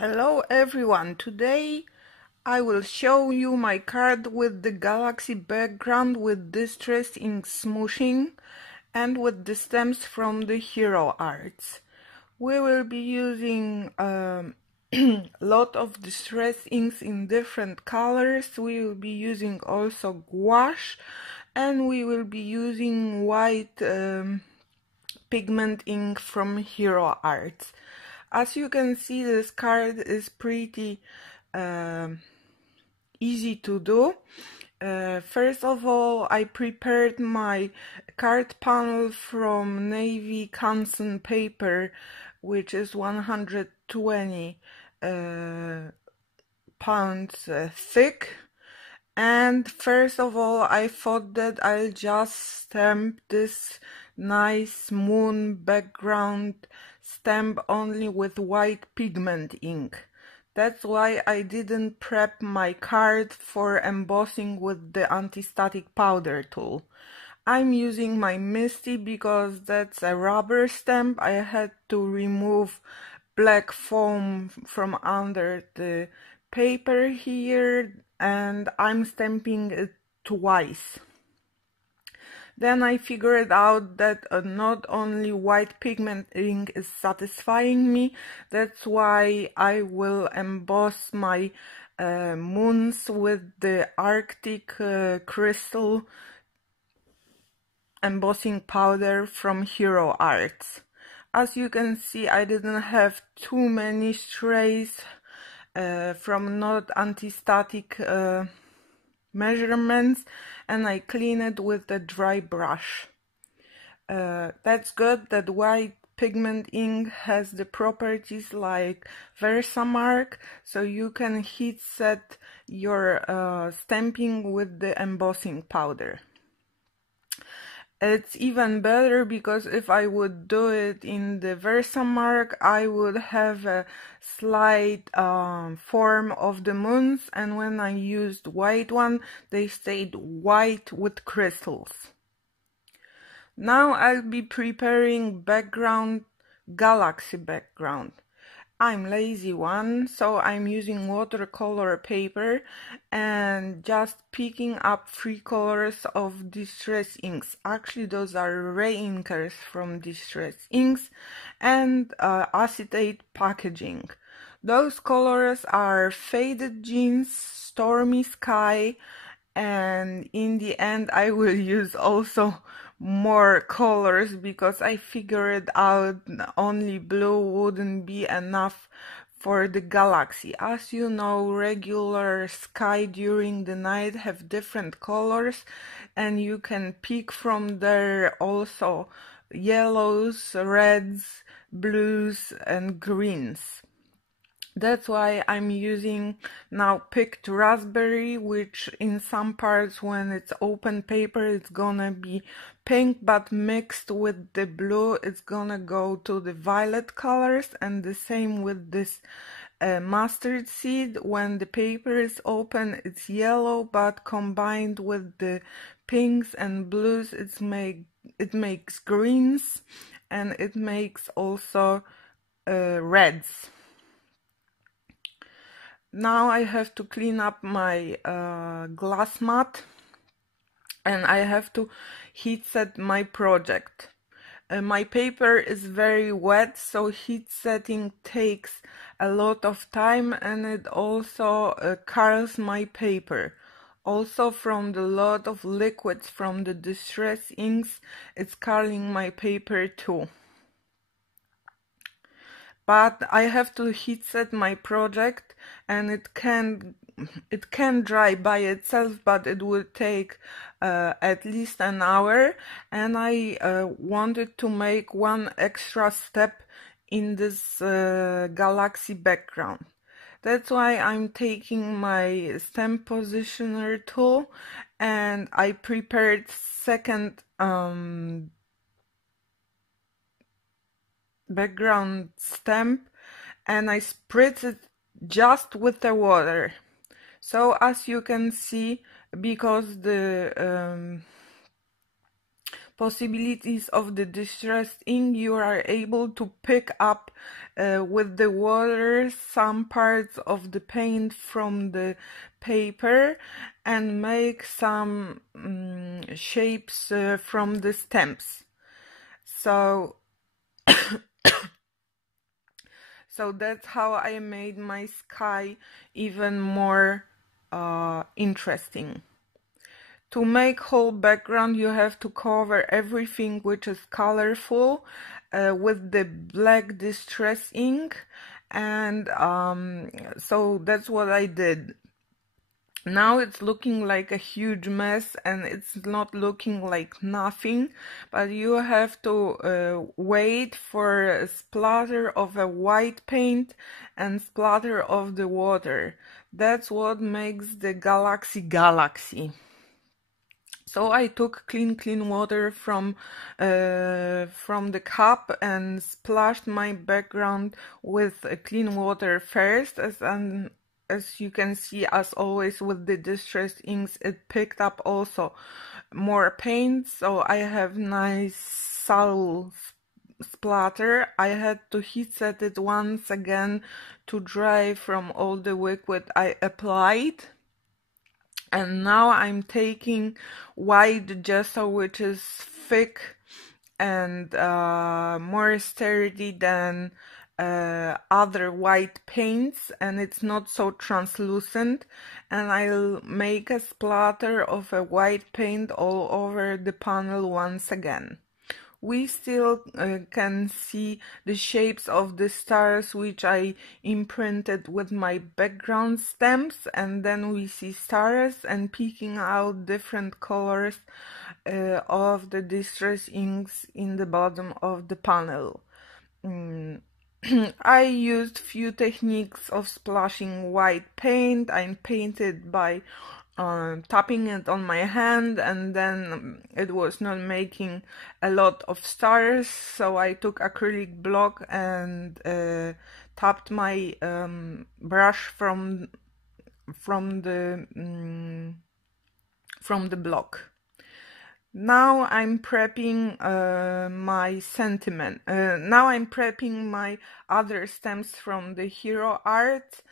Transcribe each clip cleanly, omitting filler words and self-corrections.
Hello everyone, today I will show you my card with the galaxy background with distress ink smooshing and with the stems from the hero arts. We will be using a lot of distress inks in different colors. We will be using also gouache and we will be using white pigment ink from hero arts. As you can see, this card is pretty easy to do. First of all, I prepared my card panel from navy Canson paper, which is 120 pounds thick. And first of all, I thought that I'll just stamp this nice moon background stamp only with white pigment ink. That's why I didn't prep my card for embossing with the anti-static powder tool. I'm using my Misty because that's a rubber stamp. I had to remove black foam from under the paper here, and I'm stamping it twice. Then I figured out that not only white pigment ink is satisfying me, that's why I will emboss my moons with the Arctic crystal embossing powder from Hero Arts. As you can see, I didn't have too many strays from not anti-static measurements, and I clean it with a dry brush. That's good that white pigment ink has the properties like Versamark, so you can heat set your stamping with the embossing powder. It's even better because if I would do it in the Versamark, I would have a slight form of the moons, and when I used white one, they stayed white with crystals. Now I'll be preparing background, galaxy background. I'm lazy one, so I'm using watercolor paper and just picking up 3 colors of distress inks. Actually, those are Ray Inkers from Distress Inks and acetate packaging. Those colors are Faded Jeans, Stormy Sky, and in the end I will use also more colors because I figured out only blue wouldn't be enough for the galaxy. As you know, regular sky during the night have different colors, and you can pick from there also yellows, reds, blues and greens. That's why I'm using now picked raspberry, which in some parts when it's open paper it's gonna be pink, but mixed with the blue it's gonna go to the violet colors, and the same with this mustard seed. When the paper is open it's yellow, but combined with the pinks and blues it makes greens, and it makes also reds. Now I have to clean up my glass mat, and I have to heat set my project. My paper is very wet, so heat setting takes a lot of time, and it also curls my paper. Also, from the lot of liquids from the distress inks, it's curling my paper too. But I have to heat set my project, and it can dry by itself, but it will take at least an hour, and I wanted to make one extra step in this galaxy background. That's why I'm taking my stamp positioner tool, and I prepared second background stamp, and I spritz it just with the water. So as you can see, because the possibilities of the distressed ink, you are able to pick up with the water some parts of the paint from the paper and make some shapes from the stems. So so that's how I made my sky even more interesting. To make whole background, you have to cover everything which is colorful with the black distress ink, and so that's what I did. Now it's looking like a huge mess and it's not looking like nothing, but you have to wait for a splatter of a white paint and splatter of the water. That's what makes the galaxy. So I took clean water from the cup and splashed my background with clean water first, as you can see, as always with the distressed inks, it picked up also more paint, so I have nice subtle splatter. I had to heat set it once again to dry from all the liquid I applied. And now I'm taking white gesso, which is thick and more sturdy than other white paints, and it's not so translucent, and I'll make a splatter of a white paint all over the panel once again. We still can see the shapes of the stars which I imprinted with my background stamps, and then we see stars and picking out different colors of the distress inks in the bottom of the panel. I used few techniques of splashing white paint. I painted by tapping it on my hand, and then it was not making a lot of stars, so I took acrylic block and tapped my brush from the block. Now I'm prepping my sentiment. Now I'm prepping my other stamps from the Hero Art,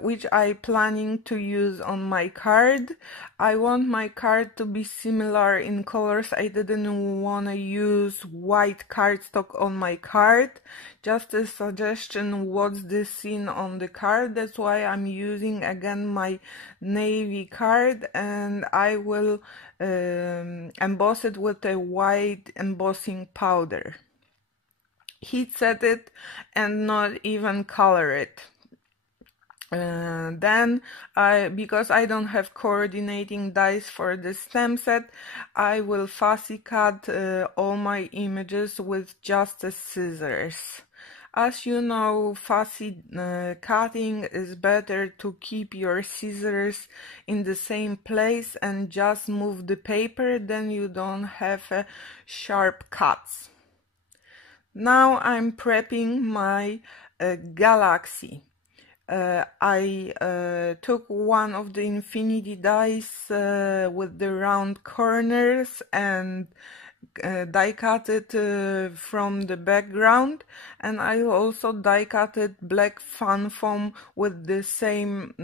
which I planning to use on my card. I want my card to be similar in colors. I didn't want to use white cardstock on my card. Just a suggestion, what's the scene on the card. That's why I'm using again my navy card, and I will emboss it with a white embossing powder. Heat set it and not even color it. Then, because I don't have coordinating dies for the stamp set, I will fussy cut all my images with just the scissors. As you know, fussy cutting is better to keep your scissors in the same place and just move the paper, then you don't have sharp cuts. Now I'm prepping my galaxy. I took one of the infinity dies with the round corners and die cut it from the background, and I also die cut it black fun foam with the same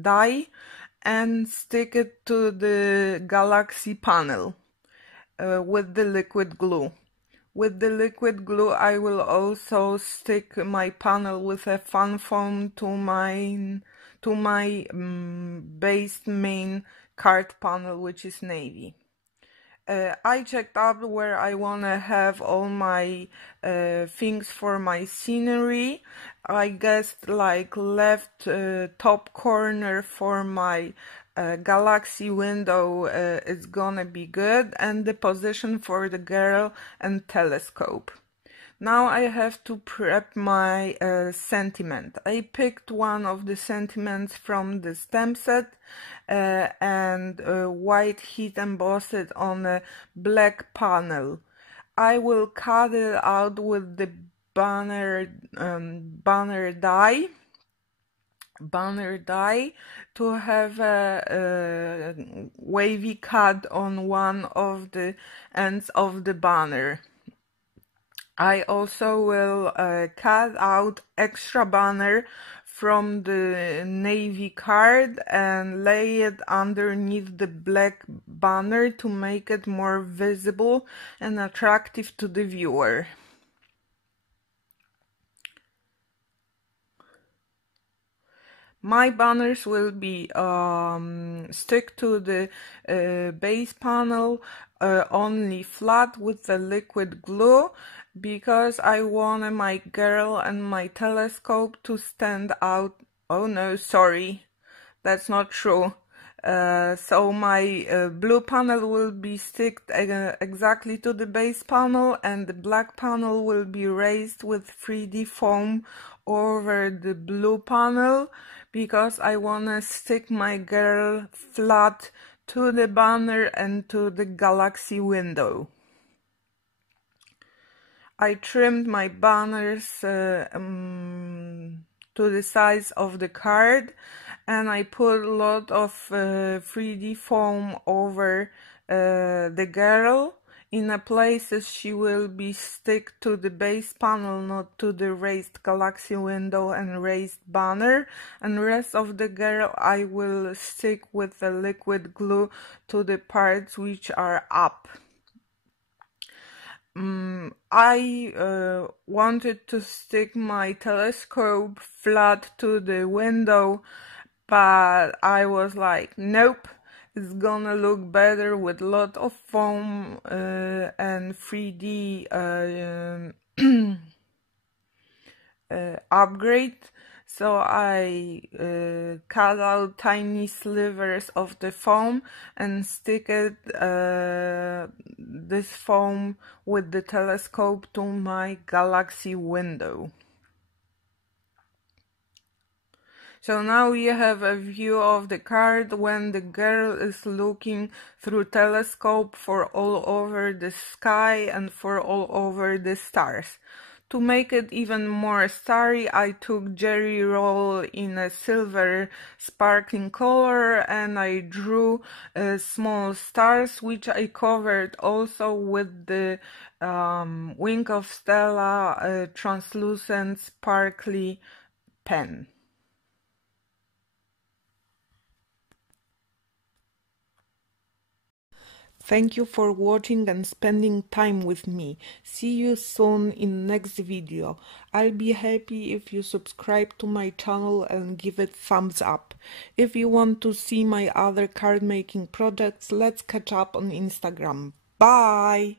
die and stick it to the galaxy panel with the liquid glue. With the liquid glue, I will also stick my panel with a fun foam to my base main card panel, which is navy. I checked out where I want to have all my things for my scenery. I guessed like left top corner for my galaxy window is gonna be good, and the position for the girl and telescope. Now I have to prep my sentiment. I picked one of the sentiments from the stamp set and white heat embossed it on a black panel. I will cut it out with the banner die. banner die to have a wavy cut on one of the ends of the banner. I also will cut out extra banner from the navy card and lay it underneath the black banner to make it more visible and attractive to the viewer. My banners will be stick to the base panel only flat with the liquid glue, because I wanted my girl and my telescope to stand out. Oh no, sorry, that's not true. So my blue panel will be sticked exactly to the base panel, and the black panel will be raised with 3D foam over the blue panel, because I wanna stick my girl flat to the banner and to the galaxy window. I trimmed my banners to the size of the card, and I put a lot of 3D foam over the girl. In the places she will be stick to the base panel, not to the raised galaxy window and raised banner, and the rest of the girl I will stick with the liquid glue to the parts which are up. I wanted to stick my telescope flat to the window, but I was like, nope, it's gonna look better with a lot of foam and 3D upgrade. So I cut out tiny slivers of the foam and stick it this foam with the telescope to my galaxy window. So now you have a view of the card when the girl is looking through telescope for all over the sky and for all over the stars. To make it even more starry, I took Jerry Roll in a silver sparkling color, and I drew small stars, which I covered also with the Wing of Stella translucent sparkly pen. Thank you for watching and spending time with me. See you soon in next video. I'll be happy if you subscribe to my channel and give it thumbs up. If you want to see my other card making projects, let's catch up on Instagram. Bye!